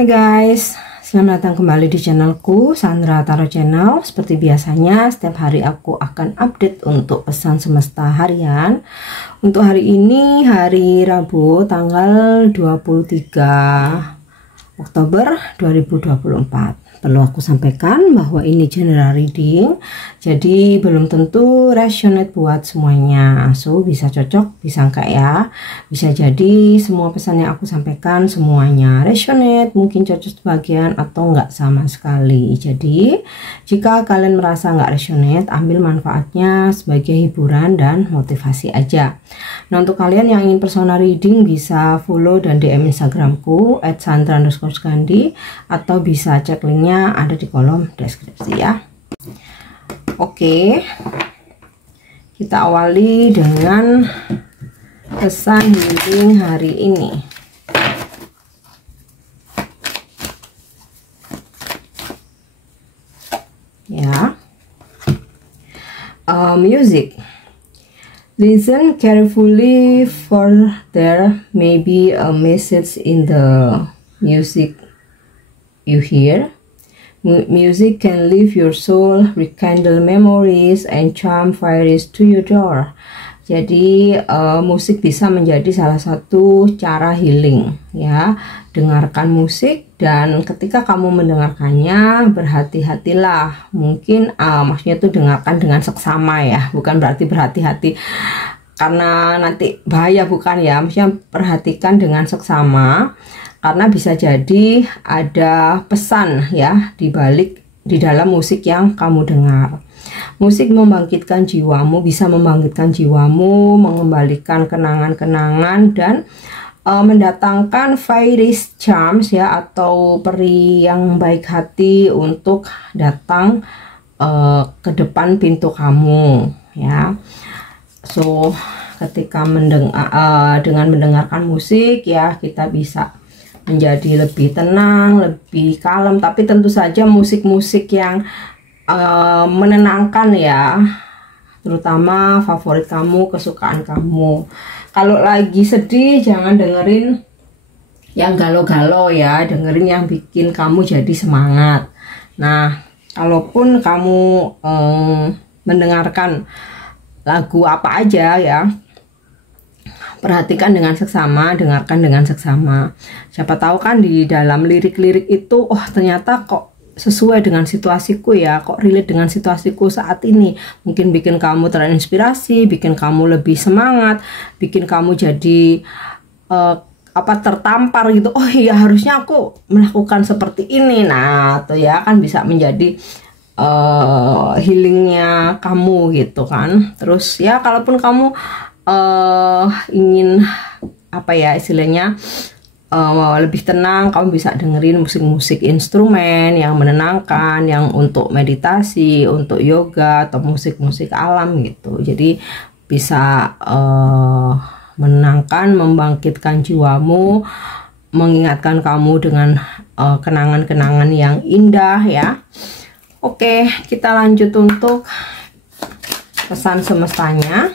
Hai guys, selamat datang kembali di channelku Sandra Tarot Channel. Seperti biasanya setiap hari aku akan update untuk pesan semesta harian. Untuk hari ini hari Rabu tanggal 23 Oktober 2024. Perlu aku sampaikan bahwa ini general reading, jadi belum tentu resonate buat semuanya. So bisa cocok, bisa enggak ya. Bisa jadi semua pesan yang aku sampaikan semuanya resonate, mungkin cocok sebagian atau enggak sama sekali. Jadi jika kalian merasa enggak resonate, ambil manfaatnya sebagai hiburan dan motivasi aja. Nah, untuk kalian yang ingin personal reading bisa follow dan DM Instagramku @sandra_gandhi atau bisa cek linknya ada di kolom deskripsi ya. Oke, kita awali dengan pesan healing hari ini. Ya, music. Listen carefully, for there may be a message in the music you hear. Music can lift your soul, rekindle memories, and charm fairies to your door. Jadi musik bisa menjadi salah satu cara healing ya. Dengarkan musik dan ketika kamu mendengarkannya berhati-hatilah. Mungkin maksudnya itu dengarkan dengan seksama ya, bukan berarti berhati-hati karena nanti bahaya, bukan ya. Maksudnya perhatikan dengan seksama. Karena bisa jadi ada pesan ya di dalam musik yang kamu dengar. Musik membangkitkan jiwamu, bisa membangkitkan jiwamu, mengembalikan kenangan-kenangan dan mendatangkan fairies charms ya, atau peri yang baik hati untuk datang ke depan pintu kamu ya. So ketika dengan mendengarkan musik ya, kita bisa menjadi lebih tenang, lebih kalem. Tapi tentu saja musik-musik yang menenangkan ya, terutama favorit kamu, kesukaan kamu. Kalau lagi sedih jangan dengerin yang galau-galau ya, dengerin yang bikin kamu jadi semangat. Nah, kalaupun kamu mendengarkan lagu apa aja ya, perhatikan dengan seksama, dengarkan dengan seksama. Siapa tahu kan di dalam lirik-lirik itu, oh ternyata kok sesuai dengan situasiku ya, kok relate dengan situasiku saat ini. Mungkin bikin kamu terinspirasi, bikin kamu lebih semangat, bikin kamu jadi tertampar gitu. Oh iya, harusnya aku melakukan seperti ini. Nah, tuh ya kan bisa menjadi healingnya kamu gitu kan. Terus ya kalaupun kamu ingin apa ya istilahnya lebih tenang, kamu bisa dengerin musik-musik instrumen yang menenangkan, yang untuk meditasi, untuk yoga, atau musik-musik alam gitu. Jadi bisa menenangkan, membangkitkan jiwamu, mengingatkan kamu dengan kenangan-kenangan yang indah ya. Oke, kita lanjut untuk pesan semestanya.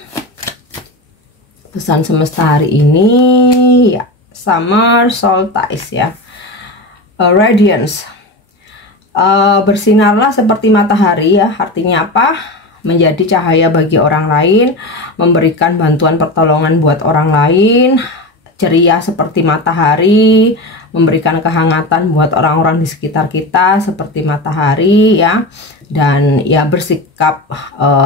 Pesan semesta hari ini ya, summer solstice ya, radiance, bersinarlah seperti matahari ya. Artinya apa? Menjadi cahaya bagi orang lain, memberikan bantuan pertolongan buat orang lain, ceria seperti matahari, memberikan kehangatan buat orang-orang di sekitar kita seperti matahari ya, dan ya bersikap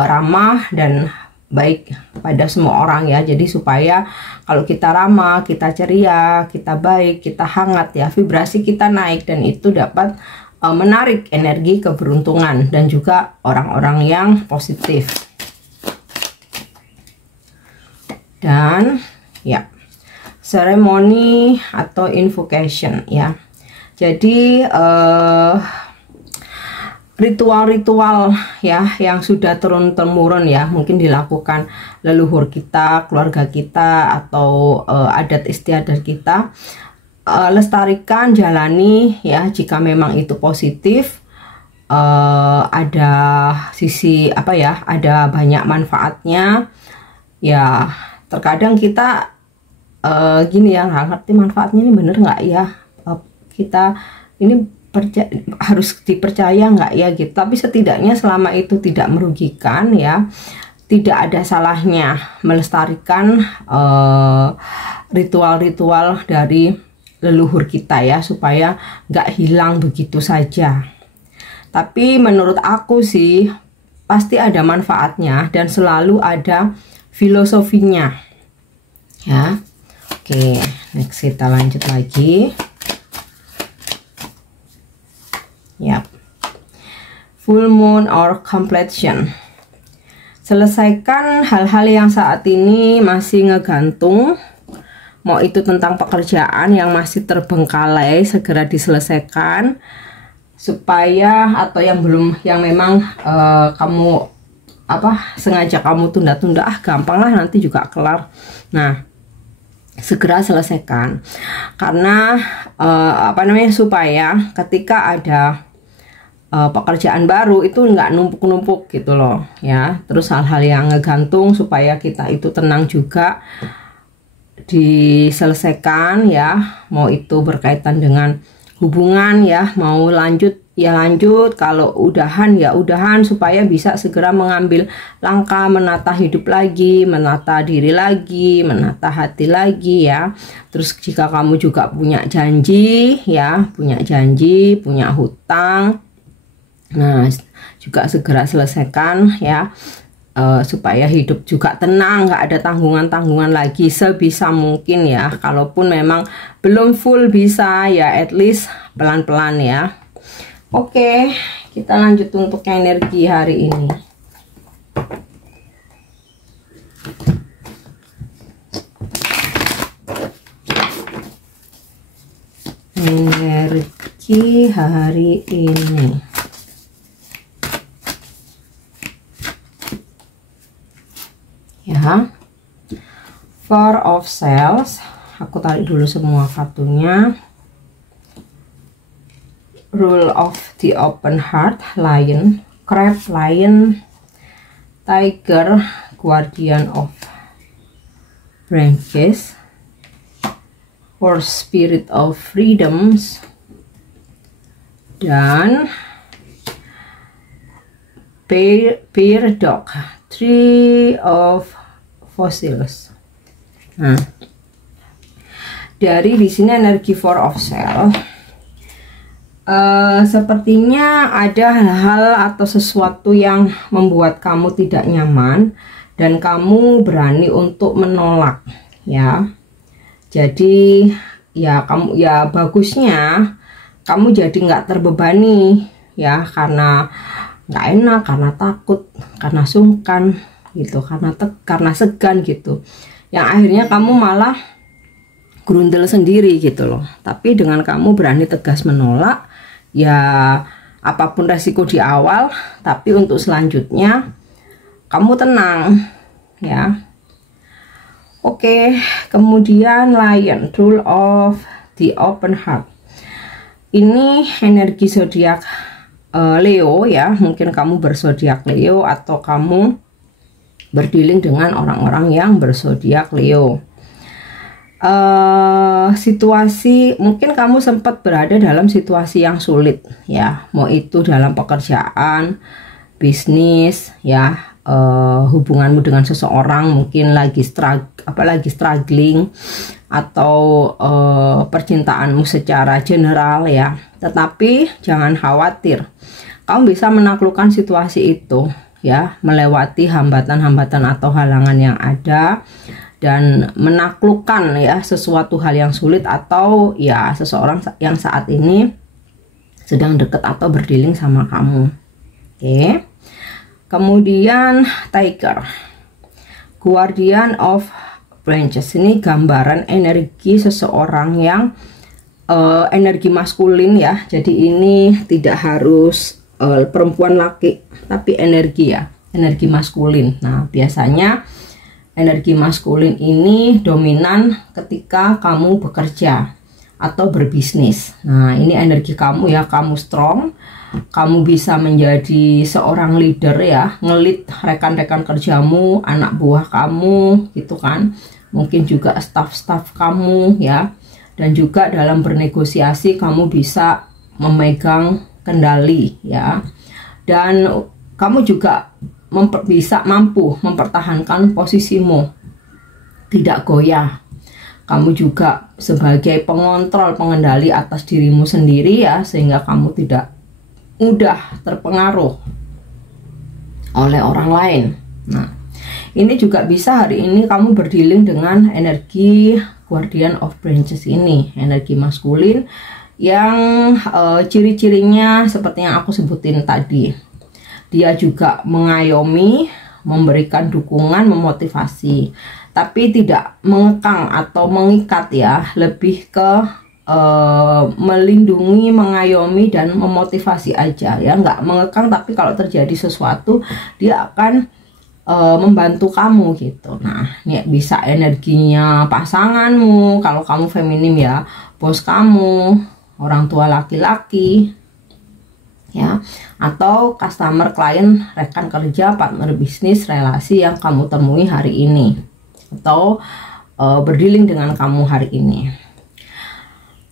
ramah dan baik pada semua orang ya. Jadi supaya kalau kita ramah, kita ceria, kita baik, kita hangat ya, vibrasi kita naik, dan itu dapat menarik energi keberuntungan dan juga orang-orang yang positif. Dan ya, ceremony atau invocation ya. Jadi ritual-ritual ya yang sudah turun-temurun ya, mungkin dilakukan leluhur kita, keluarga kita, atau adat istiadat kita. Lestarikan, jalani ya, jika memang itu positif. Ada sisi apa ya, ada banyak manfaatnya ya. Terkadang kita gini ya, nggak ngerti manfaatnya ini bener nggak ya, kita ini harus dipercaya nggak ya gitu. Tapi setidaknya selama itu tidak merugikan ya, tidak ada salahnya melestarikan ritual-ritual dari leluhur kita ya, supaya nggak hilang begitu saja. Tapi menurut aku sih pasti ada manfaatnya dan selalu ada filosofinya ya. Oke, next kita lanjut lagi. Yap. Full moon or completion. Selesaikan hal-hal yang saat ini masih ngegantung, mau itu tentang pekerjaan yang masih terbengkalai segera diselesaikan, supaya atau yang belum, yang memang kamu sengaja kamu tunda-tunda, gampang lah nanti juga kelar. Nah, segera selesaikan, karena supaya ketika ada pekerjaan baru itu nggak numpuk-numpuk gitu loh ya. Terus hal-hal yang ngegantung supaya kita itu tenang juga diselesaikan ya, mau itu berkaitan dengan hubungan ya, mau lanjut ya lanjut, kalau udahan ya udahan, supaya bisa segera mengambil langkah menata hidup lagi, menata diri lagi, menata hati lagi ya. Terus jika kamu juga punya janji ya, punya hutang, nah juga segera selesaikan ya, supaya hidup juga tenang, nggak ada tanggungan-tanggungan lagi sebisa mungkin ya. Kalaupun memang belum full bisa ya, at least pelan-pelan ya. Oke, kita lanjut untuk energi hari ini. Energi hari ini. Ya, Four of Swords. Aku tarik dulu semua kartunya. Rule of the Open Heart, Lion, Crab, Lion, Tiger, Guardian of Branches, or Spirit of Freedoms, dan Bear Dog, Tree of Fossils. Nah, dari di sini energi Four of Swords, sepertinya ada hal-hal atau sesuatu yang membuat kamu tidak nyaman dan kamu berani untuk menolak ya. Jadi ya kamu ya, bagusnya kamu jadi nggak terbebani ya, karena nggak enak, karena takut, karena sungkan gitu, karena segan gitu, yang akhirnya kamu malah grundel sendiri gitu loh. Tapi dengan kamu berani tegas menolak ya, apapun resiko di awal, tapi untuk selanjutnya kamu tenang ya. Oke, kemudian Lion, Rule of the Open Heart. Ini energi zodiak Leo ya, mungkin kamu berzodiak Leo atau kamu berdealing dengan orang-orang yang berzodiak Leo. Situasi, mungkin kamu sempat berada dalam situasi yang sulit ya, mau itu dalam pekerjaan, bisnis ya, hubunganmu dengan seseorang mungkin lagi struggling, atau percintaanmu secara general ya. Tetapi jangan khawatir, kamu bisa menaklukkan situasi itu ya, melewati hambatan-hambatan atau halangan yang ada, dan menaklukkan ya sesuatu hal yang sulit, atau ya seseorang yang saat ini sedang dekat atau berdealing sama kamu. Oke. Kemudian Tiger, Guardian of Branches. Ini gambaran energi seseorang yang energi maskulin ya. Jadi ini tidak harus perempuan laki, tapi energi ya, energi maskulin. Nah, biasanya energi maskulin ini dominan ketika kamu bekerja atau berbisnis. Nah, ini energi kamu ya, kamu strong, kamu bisa menjadi seorang leader ya, ngelit rekan-rekan kerjamu, anak buah kamu gitu kan, mungkin juga staff-staff kamu ya, dan juga dalam bernegosiasi kamu bisa memegang kendali ya, dan kamu juga bisa mampu mempertahankan posisimu, tidak goyah. Kamu juga sebagai pengontrol, pengendali atas dirimu sendiri ya, sehingga kamu tidak mudah terpengaruh oleh orang lain. Nah, ini juga bisa hari ini kamu berdealing dengan energi Guardian of Branches ini, energi maskulin yang ciri-cirinya seperti yang aku sebutin tadi. Dia juga mengayomi, memberikan dukungan, memotivasi, tapi tidak mengekang atau mengikat ya, lebih ke melindungi, mengayomi, dan memotivasi aja ya, nggak mengekang, tapi kalau terjadi sesuatu dia akan membantu kamu gitu. Nah, ini bisa energinya pasanganmu, kalau kamu feminim ya, bos kamu, orang tua laki-laki ya, atau customer, klien, rekan kerja, partner bisnis, relasi yang kamu temui hari ini, atau berdealing dengan kamu hari ini.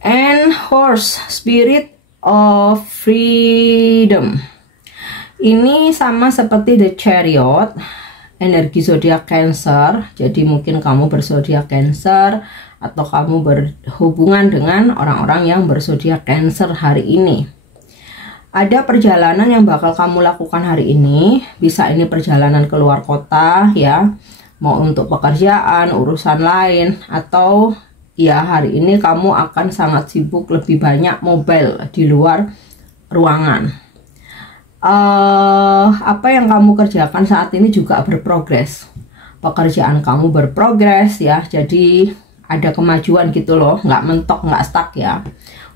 And horse, spirit of freedom. Ini sama seperti the chariot, energi zodiak Cancer. Jadi mungkin kamu berzodiak Cancer atau kamu berhubungan dengan orang-orang yang berzodiak Cancer hari ini. Ada perjalanan yang bakal kamu lakukan hari ini. Bisa ini perjalanan keluar kota ya, mau untuk pekerjaan, urusan lain, atau ya hari ini kamu akan sangat sibuk, lebih banyak mobile di luar ruangan. Apa yang kamu kerjakan saat ini juga berprogres. Pekerjaan kamu berprogres ya, jadi ada kemajuan gitu loh, nggak mentok, nggak stuck ya.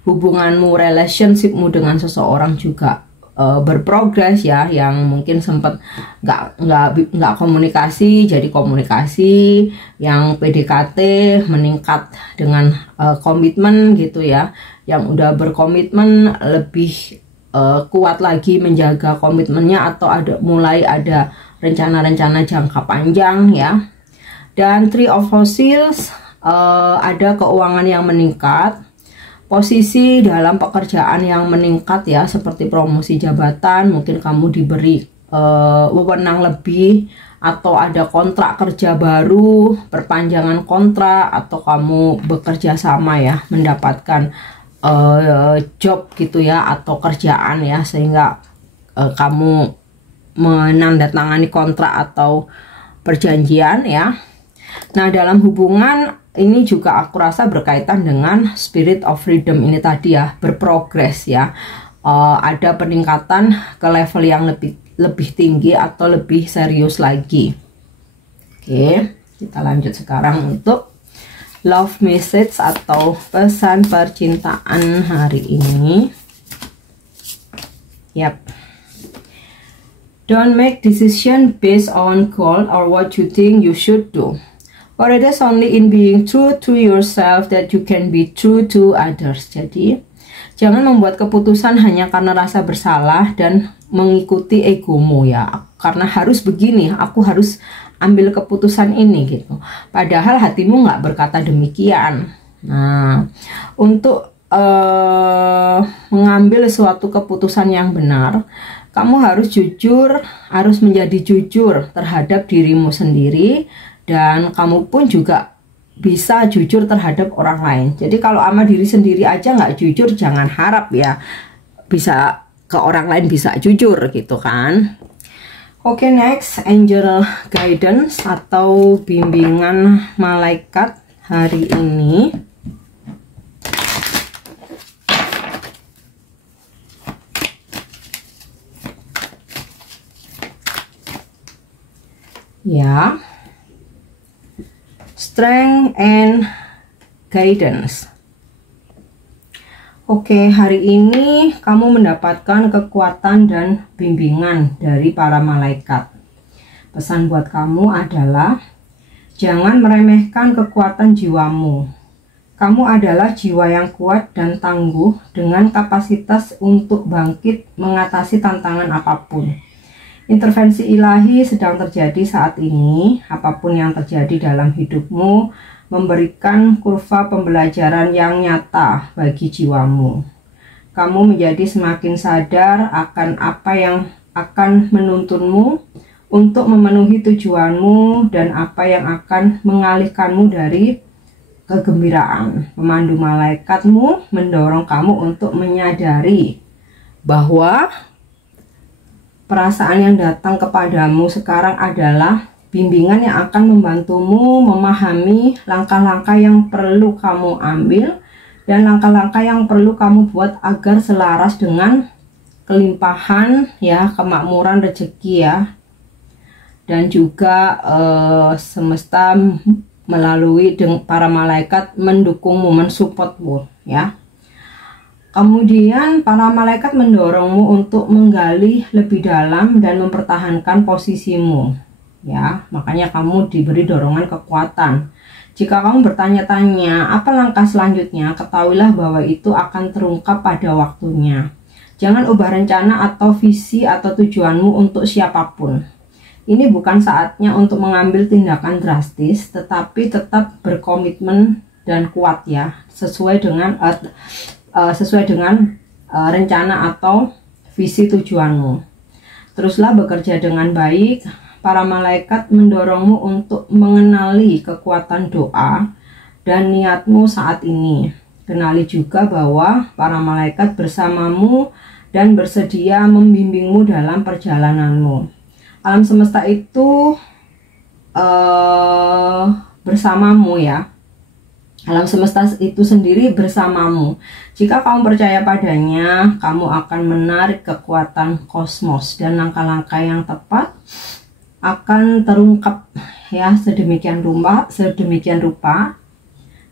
Hubunganmu, relationshipmu dengan seseorang juga berprogres ya, yang mungkin sempat nggak komunikasi jadi komunikasi, yang PDKT meningkat dengan komitmen gitu ya, yang udah berkomitmen lebih kuat lagi menjaga komitmennya, atau mulai ada rencana-rencana jangka panjang ya. Dan Three of Fossils, ada keuangan yang meningkat, posisi dalam pekerjaan yang meningkat ya, seperti promosi jabatan, mungkin kamu diberi wewenang lebih, atau ada kontrak kerja baru, perpanjangan kontrak, atau kamu bekerja sama ya, mendapatkan job gitu ya, atau kerjaan ya, sehingga kamu menandatangani kontrak atau perjanjian ya. Nah, dalam hubungan ini juga aku rasa berkaitan dengan spirit of freedom ini tadi ya, berprogres ya, ada peningkatan ke level yang lebih tinggi atau lebih serius lagi. Oke, kita lanjut sekarang untuk love message atau pesan percintaan hari ini. Yap. Don't make decision based on goal or what you think you should do. For it is only in being true to yourself that you can be true to others. Jadi, jangan membuat keputusan hanya karena rasa bersalah dan mengikuti egomu ya. Karena harus begini, aku harus ambil keputusan ini gitu. Padahal hatimu nggak berkata demikian. Nah, untuk mengambil suatu keputusan yang benar, kamu harus jujur, harus menjadi jujur terhadap dirimu sendiri, dan kamu pun juga bisa jujur terhadap orang lain. Jadi kalau sama diri sendiri aja nggak jujur, jangan harap ya bisa ke orang lain bisa jujur gitu kan. Oke, next, angel guidance atau bimbingan malaikat hari ini. Ya, strength and guidance. Oke, hari ini kamu mendapatkan kekuatan dan bimbingan dari para malaikat. Pesan buat kamu adalah jangan meremehkan kekuatan jiwamu. Kamu adalah jiwa yang kuat dan tangguh dengan kapasitas untuk bangkit mengatasi tantangan apapun. Intervensi ilahi sedang terjadi saat ini. Apapun yang terjadi dalam hidupmu, memberikan kurva pembelajaran yang nyata bagi jiwamu. Kamu menjadi semakin sadar akan apa yang akan menuntunmu untuk memenuhi tujuanmu dan apa yang akan mengalihkanmu dari kegembiraan. Pemandu malaikatmu mendorong kamu untuk menyadari bahwa perasaan yang datang kepadamu sekarang adalah bimbingan yang akan membantumu memahami langkah-langkah yang perlu kamu ambil dan langkah-langkah yang perlu kamu buat agar selaras dengan kelimpahan ya, kemakmuran rezeki ya, dan juga semesta melalui para malaikat mendukungmu, mensupportmu ya. Kemudian para malaikat mendorongmu untuk menggali lebih dalam dan mempertahankan posisimu ya, makanya kamu diberi dorongan kekuatan. Jika kamu bertanya-tanya apa langkah selanjutnya, ketahuilah bahwa itu akan terungkap pada waktunya. Jangan ubah rencana atau visi atau tujuanmu untuk siapapun. Ini bukan saatnya untuk mengambil tindakan drastis, tetapi tetap berkomitmen dan kuat ya, sesuai dengan rencana atau visi tujuanmu. Teruslah bekerja dengan baik. Para malaikat mendorongmu untuk mengenali kekuatan doa dan niatmu saat ini. Kenali juga bahwa para malaikat bersamamu dan bersedia membimbingmu dalam perjalananmu. Alam semesta itu bersamamu ya. Alam semesta itu sendiri bersamamu. Jika kamu percaya padanya, kamu akan menarik kekuatan kosmos dan langkah-langkah yang tepat akan terungkap ya sedemikian rupa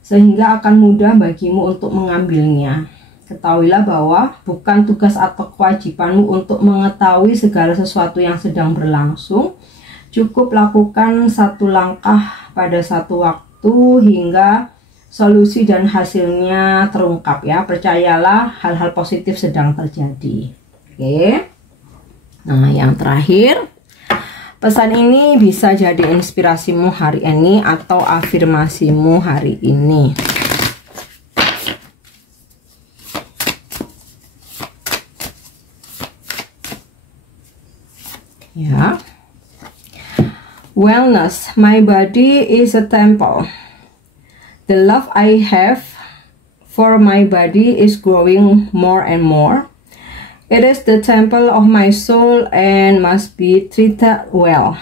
sehingga akan mudah bagimu untuk mengambilnya. Ketahuilah bahwa bukan tugas atau kewajibanmu untuk mengetahui segala sesuatu yang sedang berlangsung. Cukup lakukan satu langkah pada satu waktu hingga solusi dan hasilnya terungkap ya. Percayalah hal-hal positif sedang terjadi. Oke. Nah, yang terakhir, pesan ini bisa jadi inspirasimu hari ini atau afirmasimu hari ini. Ya. Wellness, my body is a temple. The love I have for my body is growing more and more. It is the temple of my soul and must be treated well.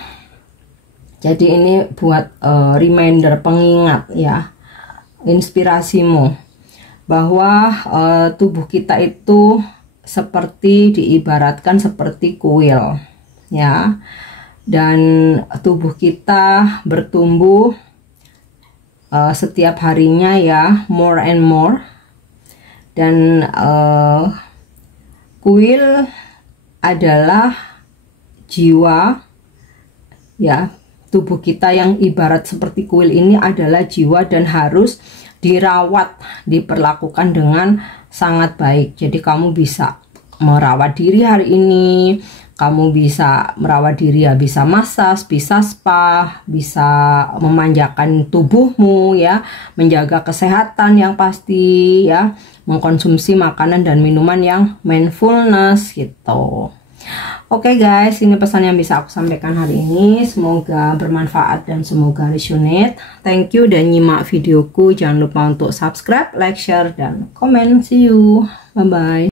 Jadi ini buat reminder, pengingat ya, inspirasimu bahwa tubuh kita itu seperti diibaratkan seperti kuil ya, dan tubuh kita bertumbuh setiap harinya ya, more and more, dan kuil adalah jiwa ya, tubuh kita yang ibarat seperti kuil ini adalah jiwa dan harus dirawat, diperlakukan dengan sangat baik. Jadi kamu bisa merawat diri hari ini, kamu bisa merawat diri ya, bisa massage, bisa spa, bisa memanjakan tubuhmu ya, menjaga kesehatan yang pasti ya, mengkonsumsi makanan dan minuman yang mindfulness gitu. Oke guys, ini pesan yang bisa aku sampaikan hari ini. Semoga bermanfaat dan semoga resonate. Thank you dan nyimak videoku. Jangan lupa untuk subscribe, like, share, dan komen. See you. Bye-bye.